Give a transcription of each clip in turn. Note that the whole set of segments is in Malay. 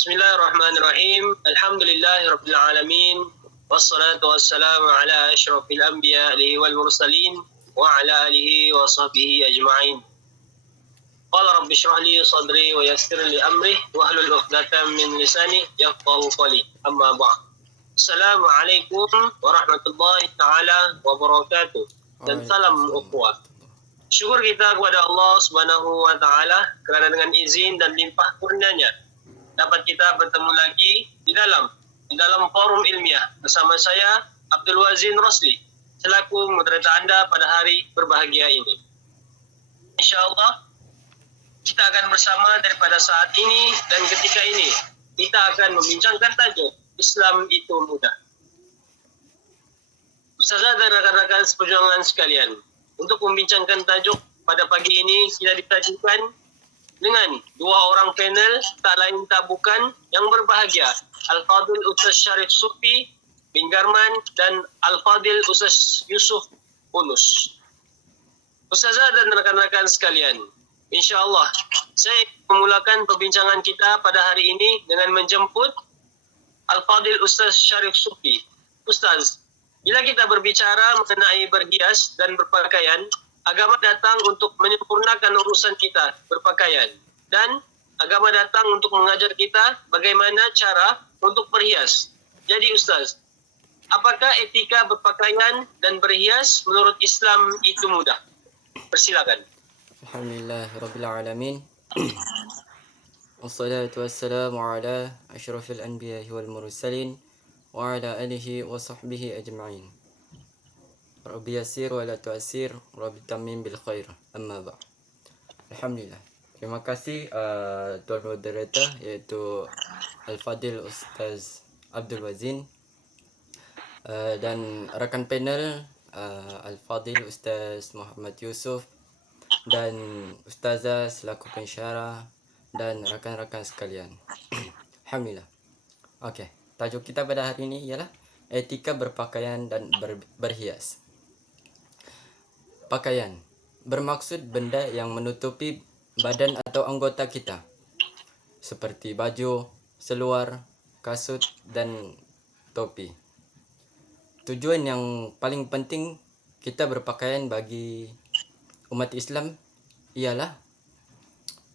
Bismillahirrahmanirrahim. Alhamdulillahirabbil alamin. Wassalatu wassalamu ala asyrafil anbiya'i wal mursalin wa ala alihi wa sahbihi ajma'in. Qala rabbi shrah li sadri wa yassir li amri wahlul 'uqdatam min lisani yafqahu qawli. Amma ba'd. Assalamualaikum warahmatullahi taala wabarakatuh. Dan salam ukhuwah. Syukur kita kepada Allah Subhanahu wa taala kerana dengan izin dan limpah kurnianya dapat kita bertemu lagi di dalam forum ilmiah bersama saya Abdul Wazin Rosli selaku moderator Anda pada hari berbahagia ini. Insyaallah kita akan bersama daripada saat ini dan ketika ini kita akan membincangkan tajuk Islam itu mudah. Ustazah dan rakan-rakan seperjuangan sekalian, untuk membincangkan tajuk pada pagi ini kita ditajukan dengan dua orang panel tak lain tak bukan yang berbahagia, Al-Fadil Ustaz Syarif Sufi bin Garman dan Al-Fadil Ustaz Yusuf Unus. Ustazah dan rakan-rakan sekalian, insyaAllah saya memulakan perbincangan kita pada hari ini dengan menjemput Al-Fadil Ustaz Syarif Sufi. Ustaz, bila kita berbicara mengenai berhias dan berpakaian, agama datang untuk menyempurnakan urusan kita berpakaian, dan agama datang untuk mengajar kita bagaimana cara untuk berhias. Jadi Ustaz, apakah etika berpakaian dan berhias menurut Islam itu mudah? Persilakan. Alhamdulillahirabbil alamin. Wassalatu wassalamu ala asyrafil anbiya'i wal mursalin wa ala alihi wa sahbihi ajma'in. Rabbi yasir wa la tu'asir, Rabbi tamim bil khair. Amma ba'd. Alhamdulillah. Terima kasih tuan moderator iaitu Al-Fadil Ustaz Abdul Wazin dan rakan panel Al-Fadil Ustaz Muhammad Yusuf dan Ustazah selaku pensyarah dan rakan-rakan sekalian. Alhamdulillah. Okey, tajuk kita pada hari ini ialah etika berpakaian dan berhias. Pakaian bermaksud benda yang menutupi badan atau anggota kita, seperti baju, seluar, kasut dan topi. Tujuan yang paling penting kita berpakaian bagi umat Islam ialah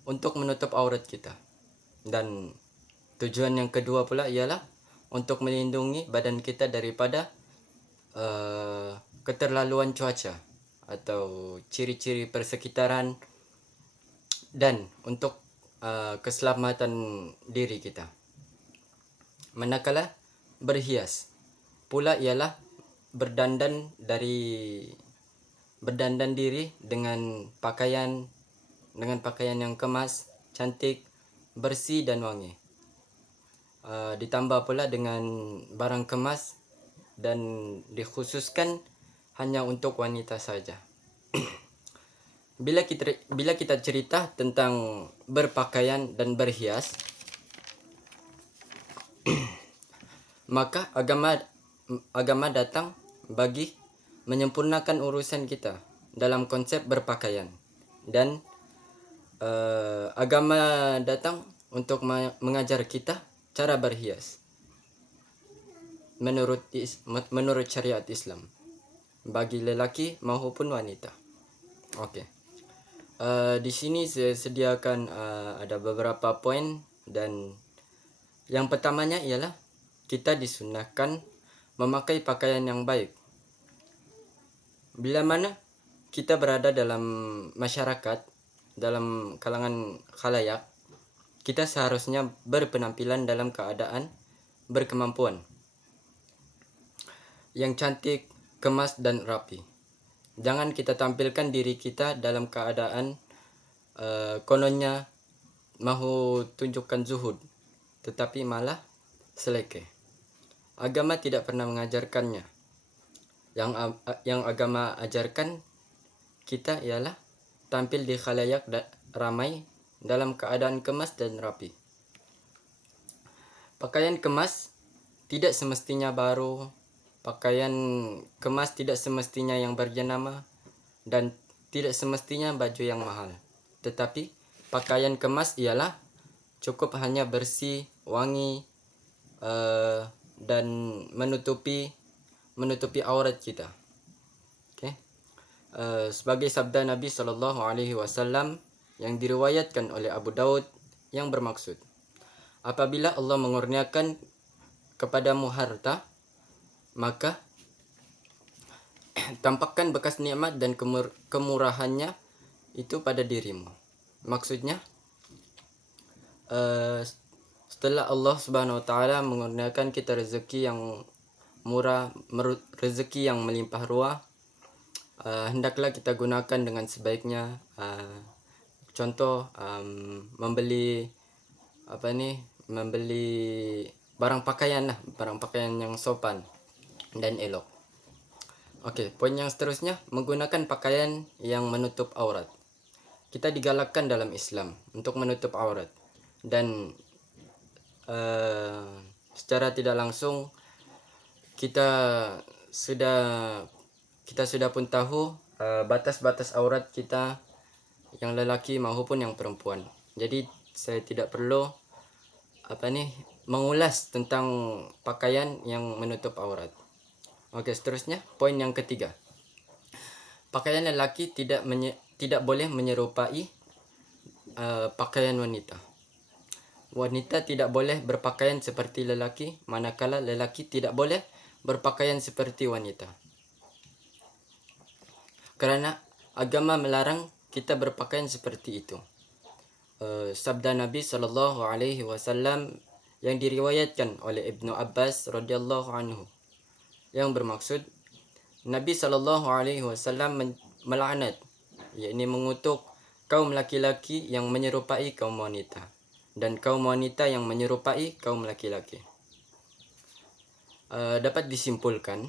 untuk menutup aurat kita. Dan tujuan yang kedua pula ialah untuk melindungi badan kita daripada keterlaluan cuaca atau ciri-ciri persekitaran dan untuk keselamatan diri kita. Manakala berhias pula ialah berdandan diri dengan pakaian yang kemas, cantik, bersih dan wangi. Ditambah pula dengan barang kemas dan dikhususkan hanya untuk wanita saja. Bila kita cerita tentang berpakaian dan berhias, maka agama datang bagi menyempurnakan urusan kita dalam konsep berpakaian, dan agama datang untuk mengajar kita cara berhias menurut syariat Islam bagi lelaki maupun wanita. Okey. Di sini saya sediakan ada beberapa poin, dan yang pertamanya ialah kita disunahkan memakai pakaian yang baik. Bila mana kita berada dalam masyarakat, dalam kalangan khalayak, kita seharusnya berpenampilan dalam keadaan berkemampuan yang cantik, kemas dan rapi. Jangan kita tampilkan diri kita dalam keadaan kononnya mahu tunjukkan zuhud, tetapi malah selekeh. Agama tidak pernah mengajarkannya. Yang agama ajarkan kita ialah tampil di khalayak ramai dalam keadaan kemas dan rapi. Pakaian kemas tidak semestinya baru. Pakaian kemas tidak semestinya yang berjenama, dan tidak semestinya baju yang mahal. Tetapi pakaian kemas ialah cukup hanya bersih, wangi, dan menutupi aurat kita. Okay. Sebagai sabda Nabi SAW yang diriwayatkan oleh Abu Daud yang bermaksud, apabila Allah mengurniakan kepadamu harta, maka tampakkan bekas nikmat dan kemurahannya itu pada dirimu. Maksudnya, setelah Allah Subhanahu Wa Taala mengurniakan kita rezeki yang murah, rezeki yang melimpah ruah, hendaklah kita gunakan dengan sebaiknya. Contoh, membeli barang pakaian yang sopan dan elok. Oke, poin yang seterusnya, menggunakan pakaian yang menutup aurat. Kita digalakkan dalam Islam untuk menutup aurat, dan secara tidak langsung kita sudah pun tahu batas-batas aurat kita, yang lelaki maupun yang perempuan. Jadi saya tidak perlu mengulas tentang pakaian yang menutup aurat. Oke, seterusnya poin yang ketiga. Pakaian lelaki tidak boleh menyerupai pakaian wanita. Wanita tidak boleh berpakaian seperti lelaki, manakala lelaki tidak boleh berpakaian seperti wanita. Karena agama melarang kita berpakaian seperti itu. Sabda Nabi SAW yang diriwayatkan oleh Ibnu Abbas radhiyallahu anhu yang bermaksud, Nabi SAW melaknat, yakni mengutuk kaum laki-laki yang menyerupai kaum wanita, dan kaum wanita yang menyerupai kaum laki-laki. Dapat disimpulkan,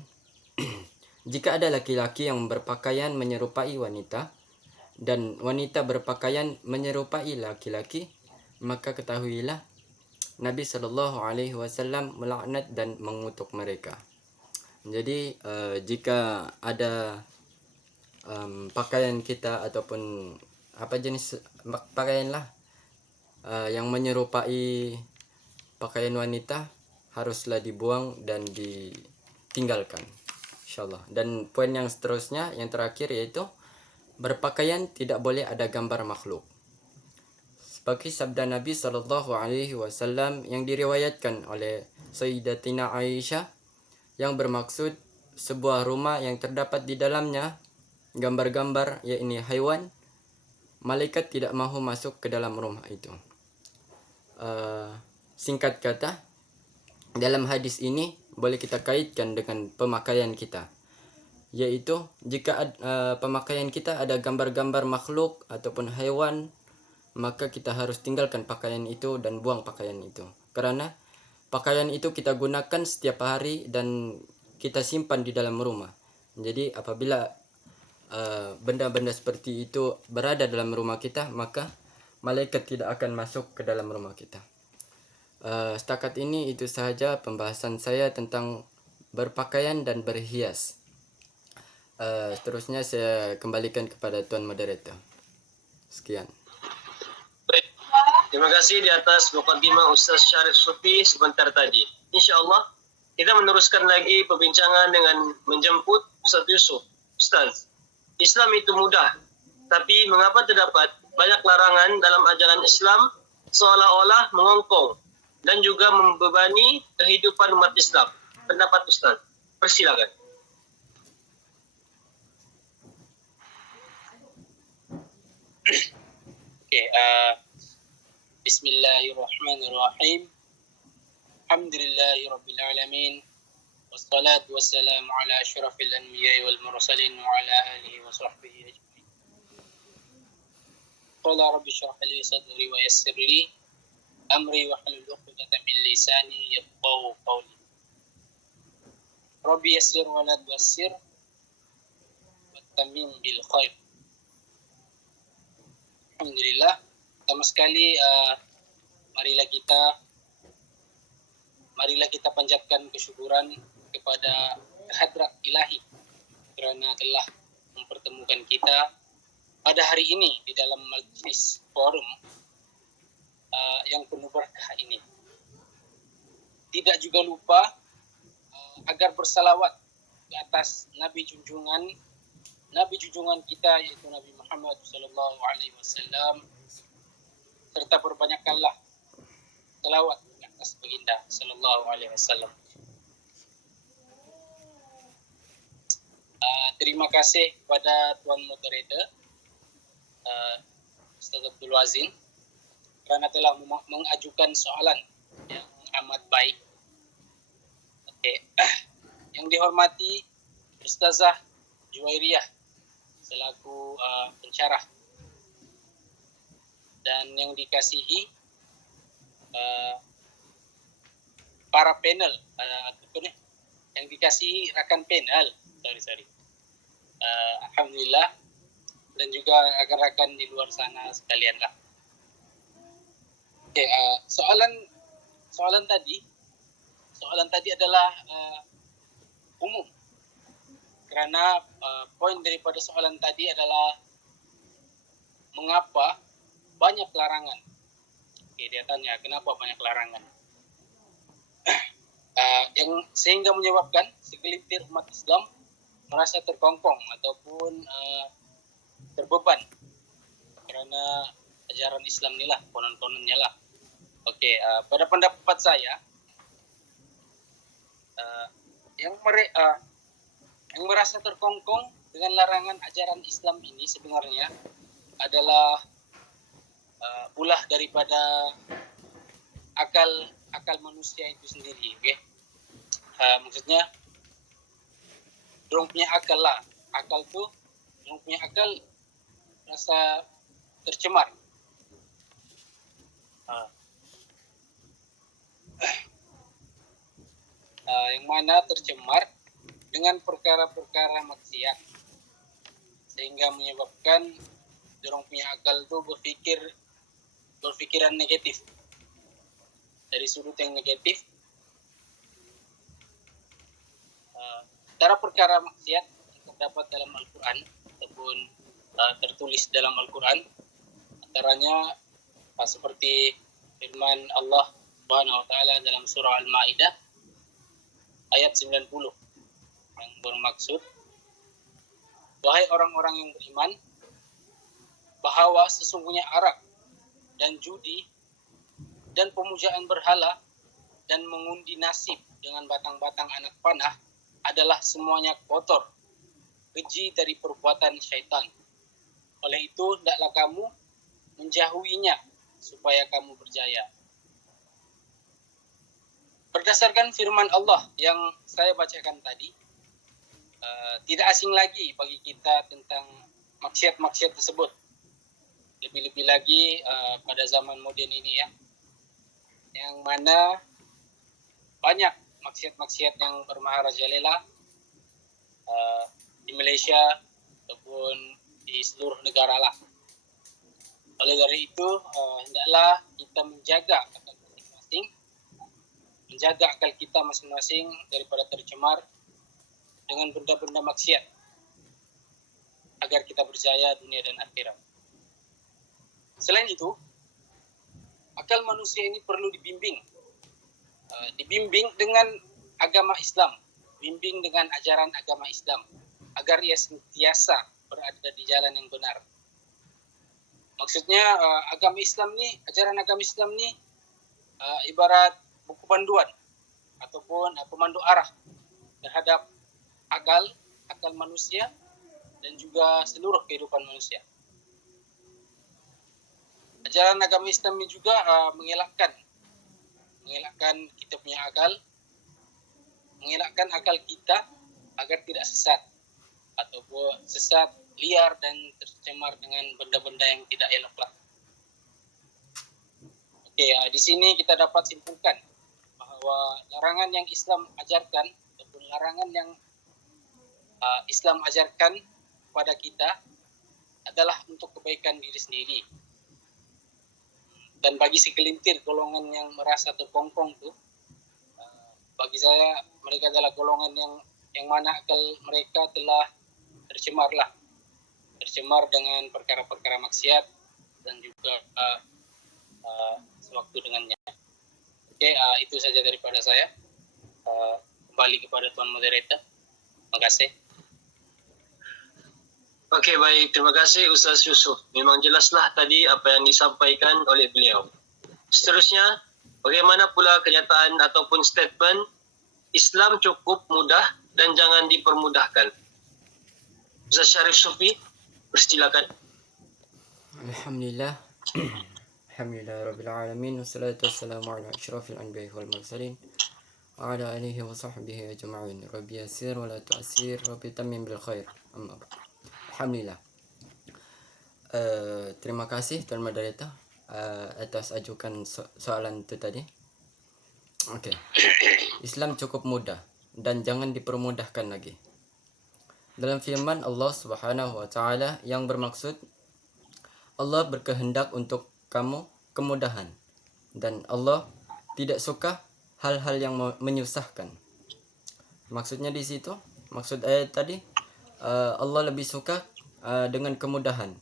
jika ada laki-laki yang berpakaian menyerupai wanita dan wanita berpakaian menyerupai laki-laki, maka ketahuilah Nabi SAW melaknat dan mengutuk mereka. Jadi jika ada pakaian kita ataupun apa jenis pakaian lah yang menyerupai pakaian wanita, haruslah dibuang dan ditinggalkan, insyaallah. Dan poin yang seterusnya, yang terakhir, yaitu berpakaian tidak boleh ada gambar makhluk. Seperti sabda Nabi SAW yang diriwayatkan oleh Sayyidatina Aisyah yang bermaksud, sebuah rumah yang terdapat di dalamnya gambar-gambar, yakni haiwan, malaikat tidak mahu masuk ke dalam rumah itu. Singkat kata, dalam hadis ini boleh kita kaitkan dengan pemakaian kita, yaitu jika pemakaian kita ada gambar-gambar makhluk ataupun hewan, maka kita harus tinggalkan pakaian itu dan buang pakaian itu. Karena pakaian itu kita gunakan setiap hari dan kita simpan di dalam rumah. Jadi apabila benda-benda seperti itu berada dalam rumah kita, maka malaikat tidak akan masuk ke dalam rumah kita. Setakat ini itu sahaja pembahasan saya tentang berpakaian dan berhias. Seterusnya saya kembalikan kepada Tuan Moderator. Sekian. Baik. Terima kasih di atas mukadimah Ustaz Syarif Sufi sebentar tadi. InsyaAllah kita meneruskan lagi perbincangan dengan menjemput Ustaz Yusuf. Ustaz, Islam itu mudah, tapi mengapa terdapat banyak larangan dalam ajaran Islam seolah-olah mengongkong dan juga membebani kehidupan umat Islam? Pendapat Ustaz, persilakan. Okay, Bismillahirrahmanirrahim. Alhamdulillahi Rabbil Alamin. Wassalatu wassalamu ala asyrafil anbiya'i wal mursalin wa ala alihi wa sahbihi ajma'in. Qala rabbi syrah li sadri wa yassir li amri wa hlul 'uqdatam min lisani yafqahu qawli. Rabbi yassir wa la tu'assir wa tamim bil khair. Alhamdulillah, pertama sekali marilah kita panjatkan kesyukuran kepada kehadrat ilahi kerana telah mempertemukan kita pada hari ini di dalam majlis forum yang penuh berkah ini. tidak juga lupa agar bersalawat ke atas Nabi junjungan kita yaitu Nabi Muhammad sallallahu alaihi wasallam, serta perbanyakkanlah salawat ke atas baginda sallallahu alaihi wasallam. Terima kasih kepada Tuan Moderator Ustaz Abdul Wazin kerana telah mengajukan soalan yang amat baik. Okey. Yang dihormati Ustazah Juwairiyah selaku pensyarah, dan yang dikasihi para panel yang dikasihi rakan panel, alhamdulillah, dan juga rakan-rakan di luar sana sekalian lah. Okay, soalan tadi adalah umum, kerana poin daripada soalan tadi adalah mengapa banyak larangan. Okay, dia tanya kenapa banyak larangan. Yang sehingga menyebabkan segelintir umat Islam merasa terkongkong ataupun terbeban kerana ajaran Islam ni lah, konon-kononnya lah. Okey, pada pendapat saya, yang merasa terkongkong dengan larangan ajaran Islam ini sebenarnya adalah ulah daripada akal manusia itu sendiri. Okay? Maksudnya dorong punya akal lah. Dorong punya akal rasa tercemar. Yang mana tercemar dengan perkara-perkara maksiat, sehingga menyebabkan dorong punya akal tu berfikiran negatif, dari sudut yang negatif. Antara perkara maksiat yang terdapat dalam Al-Quran ataupun tertulis dalam Al-Quran, antaranya seperti firman Allah Subhanahu wa taala dalam surah Al-Maidah ayat 90 yang bermaksud, wahai orang-orang yang beriman, bahawa sesungguhnya arak dan judi dan pemujaan berhala dan mengundi nasib dengan batang-batang anak panah adalah semuanya kotor, keji dari perbuatan syaitan. Oleh itu, hendaklah kamu menjauhinya supaya kamu berjaya. Berdasarkan firman Allah yang saya bacakan tadi, tidak asing lagi bagi kita tentang maksiat-maksiat tersebut. Lebih-lebih lagi pada zaman moden ini ya, yang mana banyak maksiat-maksiat yang bermaharajalela di Malaysia ataupun di seluruh negara lah. Oleh dari itu, hendaklah kita menjaga akal kita masing-masing daripada tercemar dengan benda-benda maksiat agar kita berjaya dunia dan akhirat. Selain itu, akal manusia ini perlu dibimbing dengan agama Islam, bimbing dengan ajaran agama Islam, agar ia sentiasa berada di jalan yang benar. Maksudnya ajaran agama Islam ni ibarat buku panduan ataupun pemandu arah terhadap akal manusia dan juga seluruh kehidupan manusia. Ajaran agama Islam ini juga mengelakkan kita punya akal, mengelakkan akal kita agar tidak sesat ataupun sesat, liar dan tercemar dengan benda-benda yang tidak elok lah. Okey, di sini kita dapat simpulkan bahawa larangan yang Islam ajarkan ataupun larangan yang Islam ajarkan kepada kita adalah untuk kebaikan diri sendiri. Dan bagi segelintir golongan yang merasa terkongkong tu, bagi saya mereka adalah golongan yang mana akal mereka telah tercemar dengan perkara-perkara maksiat dan juga sewaktu dengannya. Oke, itu saja daripada saya. Kembali kepada Tuan Moderator. Terima kasih. Okey, baik. Terima kasih Ustaz Yusuf. Memang jelaslah tadi apa yang disampaikan oleh beliau. Seterusnya, bagaimana pula kenyataan ataupun statement Islam cukup mudah dan jangan dipermudahkan. Ustaz Syarif Sufi, persilakan. Alhamdulillah. Alhamdulillah Rabbil Alamin. Wassalatu wassalamu ala asyrafil anbiya'i wal mursalin wa ala alihi wa sahbihi ajma'in. Rabbi yassir wa la tu'assir, Rabbi tammim bil khair. Amma ba'd. Alhamdulillah. Terima kasih Tuan Moderator atas ajukan soalan itu tadi. Okey. Islam cukup mudah dan jangan dipermudahkan lagi. Dalam firman Allah Subhanahu wa taala yang bermaksud Allah berkehendak untuk kamu kemudahan dan Allah tidak suka hal-hal yang menyusahkan. Maksudnya di situ, maksud ayat tadi Allah lebih suka dengan kemudahan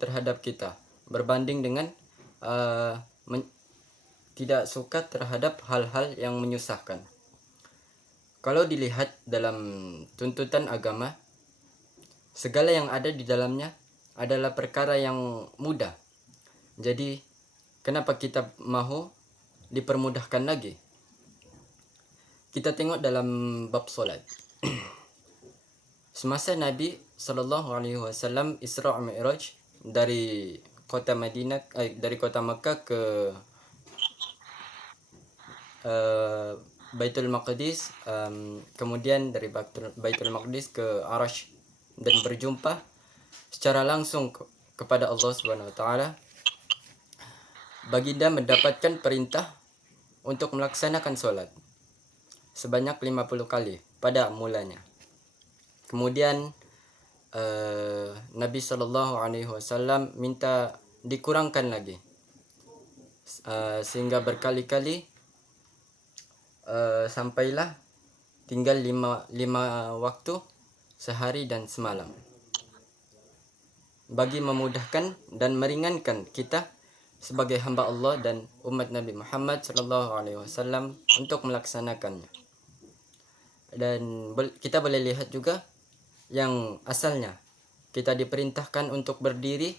terhadap kita berbanding dengan tidak suka terhadap hal-hal yang menyusahkan. Kalau dilihat dalam tuntutan agama, segala yang ada di dalamnya adalah perkara yang mudah. Jadi, kenapa kita mahu dipermudahkan lagi? Kita tengok dalam bab solat. Semasa Nabi SAW Isra' Mi'raj dari kota Madinah, dari kota Makkah ke Baitul Maqdis, kemudian dari Baitul Maqdis ke Arash dan berjumpa secara langsung kepada Allah Subhanahu wa taala, baginda mendapatkan perintah untuk melaksanakan solat sebanyak 50 kali pada mulanya. Kemudian Nabi SAW minta dikurangkan lagi sehingga berkali-kali sampailah tinggal 5 waktu sehari dan semalam, bagi memudahkan dan meringankan kita sebagai hamba Allah dan umat Nabi Muhammad SAW untuk melaksanakannya. Dan kita boleh lihat juga yang asalnya kita diperintahkan untuk berdiri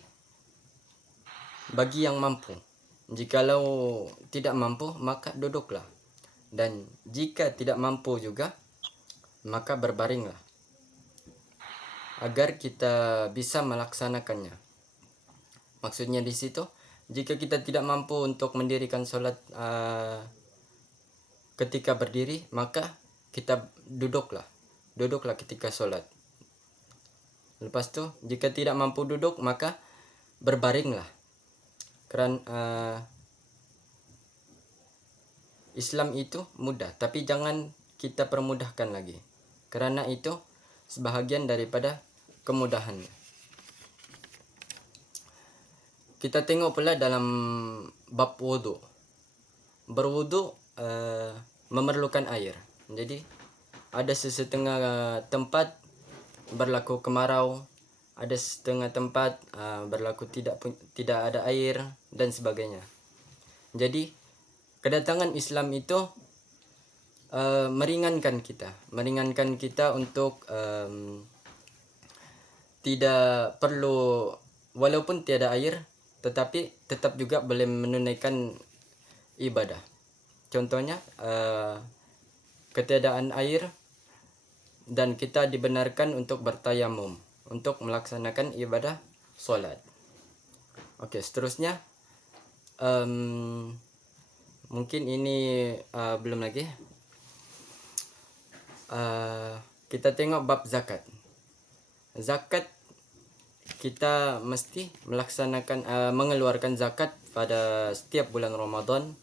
bagi yang mampu. Jikalau tidak mampu, maka duduklah. Dan jika tidak mampu juga, maka berbaringlah, agar kita bisa melaksanakannya. Maksudnya di situ, jika kita tidak mampu untuk mendirikan solat ketika berdiri, maka kita duduklah ketika solat. Lepas tu, jika tidak mampu duduk, maka berbaringlah. Kerana Islam itu mudah, tapi jangan kita permudahkan lagi. Kerana itu sebahagian daripada kemudahannya. Kita tengok pula dalam bab wudu. Berwudu memerlukan air. Jadi ada sesetengah tempat berlaku kemarau, ada setengah tempat berlaku tidak ada air dan sebagainya. Jadi kedatangan Islam itu meringankan kita untuk tidak perlu, walaupun tiada air, tetapi tetap juga boleh menunaikan ibadah. Contohnya ketiadaan air dan kita dibenarkan untuk bertayamum untuk melaksanakan ibadah solat. Okey, seterusnya mungkin ini belum lagi. Kita tengok bab zakat. Zakat kita mesti melaksanakan mengeluarkan zakat pada setiap bulan Ramadan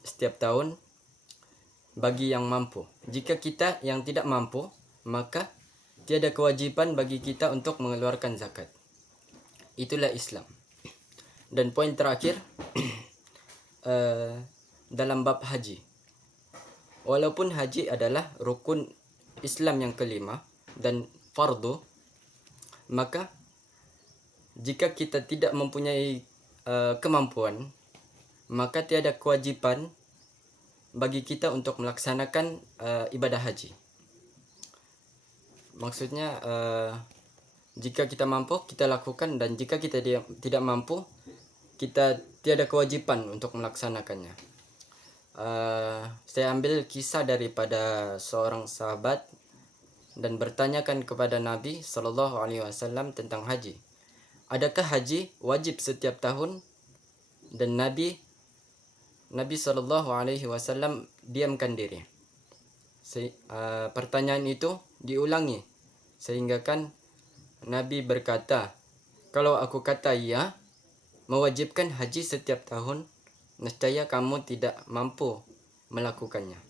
setiap tahun bagi yang mampu. Jika kita yang tidak mampu, maka tiada kewajiban bagi kita untuk mengeluarkan zakat. Itulah Islam. Dan poin terakhir dalam bab haji. Walaupun haji adalah rukun Islam yang kelima dan fardu, maka jika kita tidak mempunyai kemampuan maka tiada kewajiban bagi kita untuk melaksanakan ibadah haji. Maksudnya jika kita mampu kita lakukan, dan jika kita tidak mampu kita tiada kewajiban untuk melaksanakannya. Saya ambil kisah daripada seorang sahabat dan bertanyakan kepada Nabi SAW tentang haji. Adakah haji wajib setiap tahun? Dan Nabi SAW diamkan diri. Pertanyaan itu diulangi sehingga kan Nabi berkata, kalau aku kata ya, mewajibkan haji setiap tahun, nescaya kamu tidak mampu melakukannya.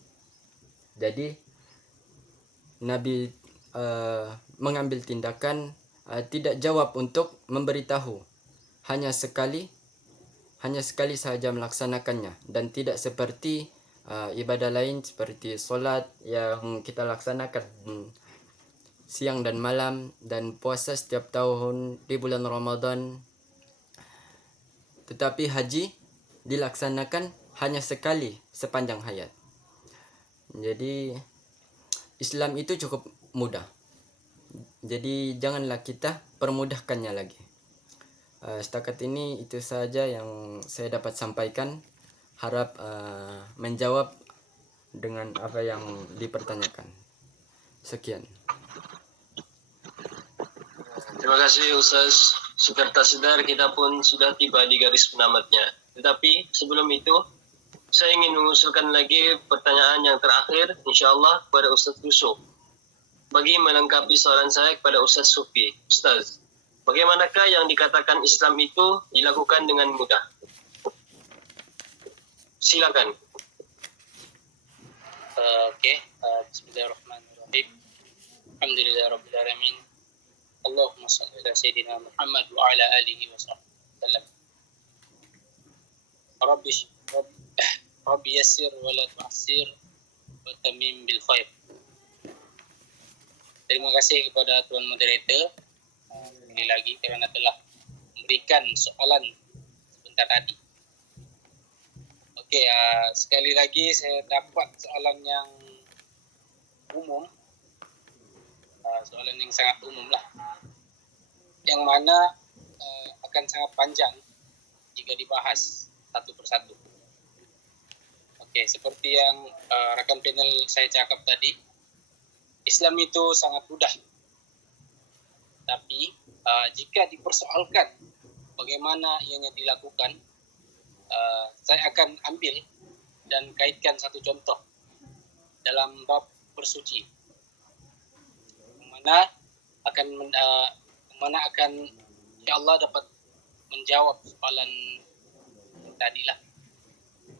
Jadi Nabi mengambil tindakan tidak jawab untuk memberitahu, hanya sekali sahaja melaksanakannya, dan tidak seperti ibadah lain seperti solat yang kita laksanakan siang dan malam, dan puasa setiap tahun di bulan Ramadan. Tetapi haji dilaksanakan hanya sekali sepanjang hayat. Jadi Islam itu cukup mudah. Jadi janganlah kita permudahkannya lagi. Setakat ini itu saja yang saya dapat sampaikan. Harap menjawab dengan apa yang dipertanyakan. Sekian. Terima kasih Ustaz. Sudah tak sedar kita pun sudah tiba di garis penamatnya. Tetapi sebelum itu, saya ingin mengusulkan lagi pertanyaan yang terakhir, insyaAllah, kepada Ustaz Yusuf. Bagi melengkapi soalan saya kepada Ustaz Sufi. Ustaz, bagaimanakah yang dikatakan Islam itu dilakukan dengan mudah? Silakan. Bismillahirrahmanirrahim. Alhamdulillahirrabbilalamin. Allahumma salli ala Sayyidina Muhammad wa ala alihi wa sallam. Rabbi yassir wa la tu'assir wa tamim bil khair. Terima kasih kepada Tuan Moderator sekali lagi kerana telah memberikan soalan sebentar tadi. Okey, sekali lagi saya dapat soalan yang umum. Soalan yang sangat umum lah, yang mana akan sangat panjang jika dibahas satu persatu. Okey, seperti yang rakan panel saya cakap tadi, Islam itu sangat mudah. Tapi jika dipersoalkan bagaimana ianya dilakukan, saya akan ambil dan kaitkan satu contoh dalam bab bersuci. Mana akan insya-Allah dapat menjawab soalan tadi lah.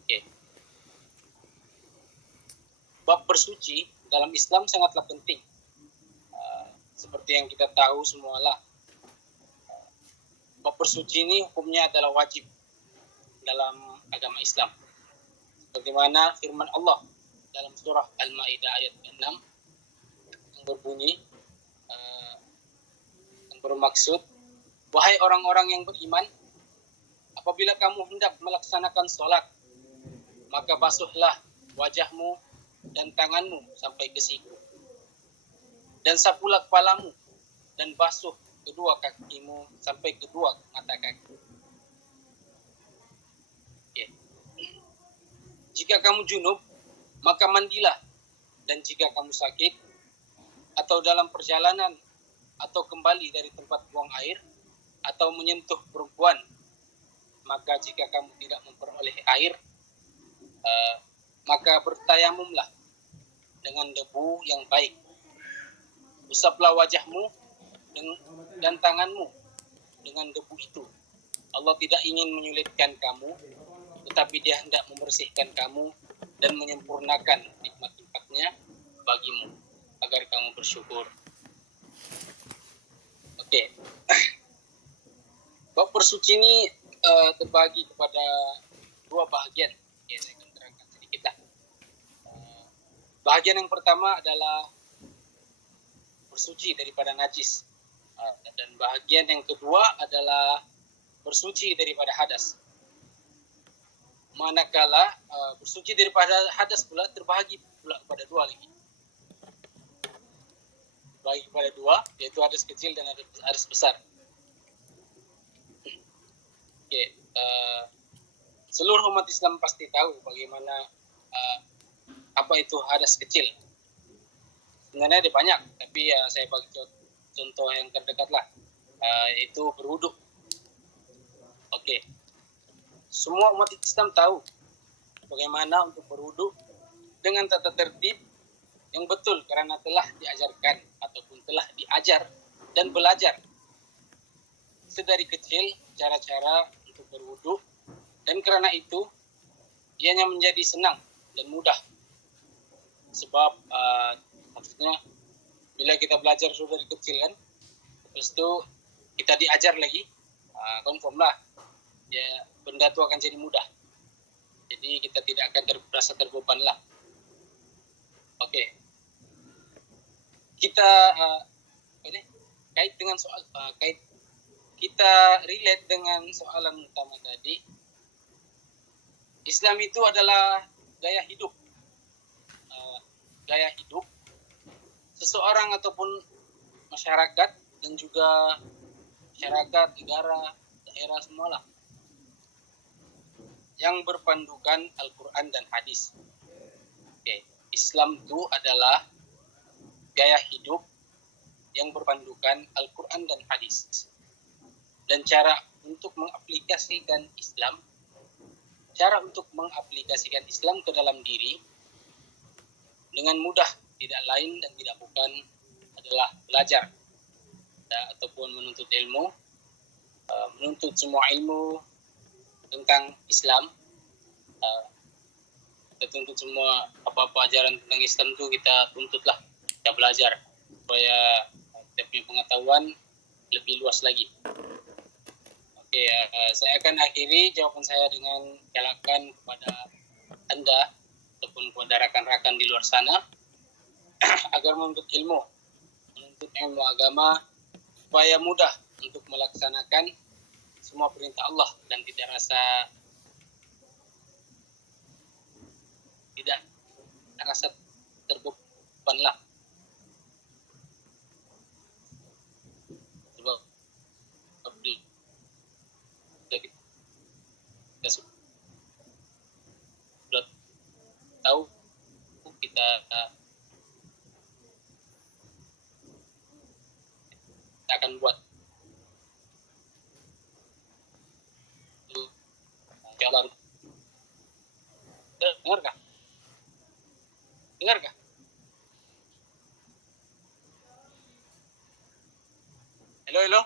Okey. Bab bersuci dalam Islam sangatlah penting. Seperti yang kita tahu semualah. Bab bersuci ini hukumnya adalah wajib dalam agama Islam. Seperti mana firman Allah dalam surah Al-Maidah ayat 6 yang berbunyi, bermaksud, wahai orang-orang yang beriman, apabila kamu hendak melaksanakan solat, maka basuhlah wajahmu dan tanganmu sampai ke siku, dan sapulah kepalamu dan basuh kedua kakimu sampai kedua mata kaki. Okay. Jika kamu junub, maka mandilah, dan jika kamu sakit atau dalam perjalanan atau kembali dari tempat buang air atau menyentuh perempuan, maka jika kamu tidak memperoleh air, maka bertayamumlah dengan debu yang baik. Usaplah wajahmu dan tanganmu dengan debu itu. Allah tidak ingin menyulitkan kamu, tetapi Dia hendak membersihkan kamu dan menyempurnakan nikmat-nikmatnya bagimu agar kamu bersyukur. Okey. Bab bersuci ini terbagi kepada dua bahagian. Okay, saya akan terangkan sedikit lah. Bahagian yang pertama adalah bersuci daripada najis. Dan bahagian yang kedua adalah bersuci daripada hadas. manakala bersuci daripada hadas pula terbahagi pula kepada dua lagi. Bagi kepada dua, yaitu hadas kecil dan hadas besar. Okay. Seluruh umat Islam pasti tahu bagaimana apa itu hadas kecil. Sebenarnya ada banyak, tapi saya bagi contoh yang terdekat lah, yaitu berwuduk. Oke. Semua umat Islam tahu bagaimana untuk berwuduk dengan tata tertib yang betul karena telah diajarkan ataupun telah diajar dan belajar sedari kecil cara-cara untuk berwuduk, dan karena itu ianya menjadi senang dan mudah. Sebab maksudnya bila kita belajar sudah dari kecil kan, terus itu kita diajar lagi, confirm lah ya, benda itu akan jadi mudah. Jadi kita tidak akan merasa terbeban lah. Oke. Kita kait dengan soal kita relate dengan soalan utama tadi. Islam itu adalah gaya hidup. Gaya hidup seseorang ataupun masyarakat, dan juga masyarakat, negara, daerah semualah, yang berpandukan Al-Quran dan hadis. Oke. Islam itu adalah gaya hidup yang berpandukan Al-Quran dan hadis. Dan cara untuk mengaplikasikan Islam ke dalam diri dengan mudah, tidak lain dan tidak bukan adalah belajar ataupun menuntut ilmu, menuntut semua ilmu tentang Islam. Kita tuntut semua apa-apa ajaran tentang Islam itu kita tuntutlah, kita belajar supaya kita punya pengetahuan lebih luas lagi. Oke, saya akan akhiri jawaban saya dengan galakan kepada Anda ataupun kepada rakan-rakan di luar sana agar menuntut ilmu agama supaya mudah untuk melaksanakan semua perintah Allah dan tidak rasa terbeban lah. Sebab kita sudah tahu kita akan buat jalan. Dengarkah? Hello.